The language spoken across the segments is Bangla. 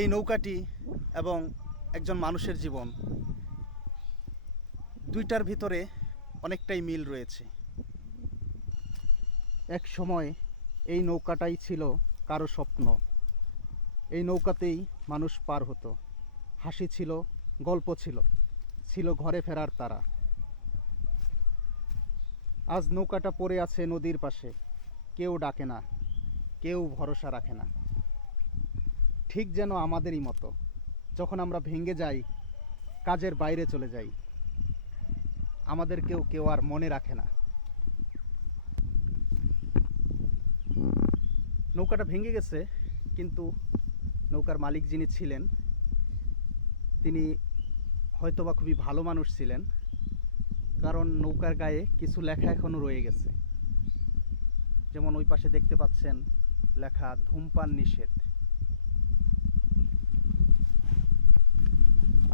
এই নৌকাটি এবং একজন মানুষের জীবন দুইটার ভিতরে অনেকটাই মিল রয়েছে। এক সময় এই নৌকাটাই ছিল কারো স্বপ্ন। এই নৌকাতেই মানুষ পার হতো, হাসি ছিল, গল্প ছিল, ছিল ঘরে ফেরার তারা। আজ নৌকাটা পড়ে আছে নদীর পাশে, কেউ ডাকে না, কেউ ভরসা রাখে না। ঠিক যেন আমাদেরই মতো, যখন আমরা ভেঙে যাই, কাজের বাইরে চলে যাই, আমাদেরকেও কেউ আর মনে রাখে না। নৌকাটা ভেঙে গেছে, কিন্তু নৌকার মালিক যিনি ছিলেন তিনি হয়তোবা খুবই ভালো মানুষ ছিলেন, কারণ নৌকার গায়ে কিছু লেখা এখনো রয়ে গেছে। যেমন ওই পাশে দেখতে পাচ্ছেন লেখা ধূমপান নিষেধ।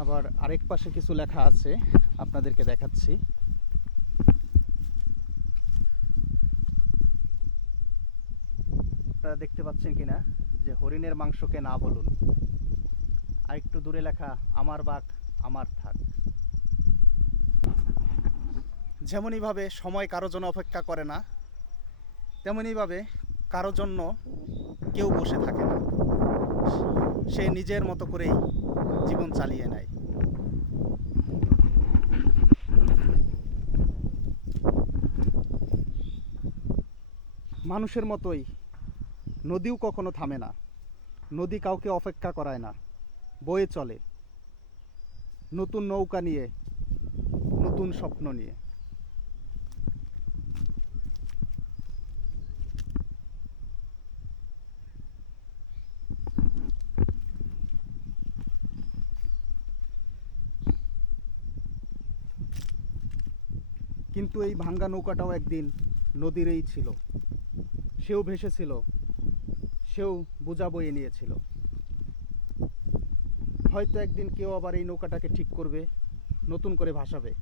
আবার আরেক পাশে কিছু লেখা আছে, আপনাদেরকে দেখাচ্ছি। আপনারা দেখতে পাচ্ছেন কিনা যে হরিণের মাংসকে না বলুন। আর একটু দূরে লেখা আমার বাঘ আমার থাক। যেমনইভাবে সময় কারো জন্য অপেক্ষা করে না, তেমনইভাবে কারো জন্য কেউ বসে থাকে না। সে নিজের মতো করেই জীবন চালিয়ে নেয়। মানুষের মতোই নদীও কখনো থামে না। নদী কাউকে অপেক্ষা করায় না, বয়ে চলে নতুন নৌকা নিয়ে, নতুন স্বপ্ন নিয়ে। কিন্তু এই ভাঙ্গা নৌকাটাও একদিন নদীরই ছিল। সেও ভেসেছিল, সেও বোঝা বয়ে নিয়েছিল। হয়তো একদিন কেউ আবার এই নৌকাটাকে ঠিক করবে, নতুন করে ভাসাবে।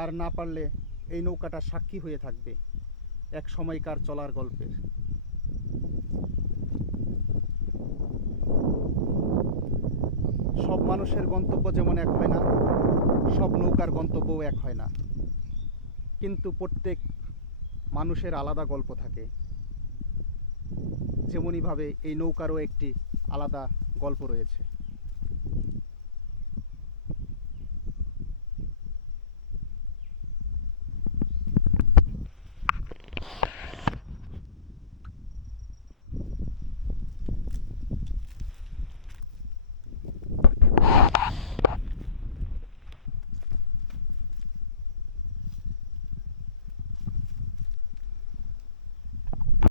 আর না পারলে এই নৌকাটা সাক্ষী হয়ে থাকবে এক সময়কার চলার গল্পের। সব মানুষের গন্তব্য যেমন এক হয় না, সব নৌকার গন্তব্যও এক হয় না, কিন্তু প্রত্যেক মানুষের আলাদা গল্প থাকে। যেমনইভাবে এই নৌকারও একটি আলাদা গল্প রয়েছে।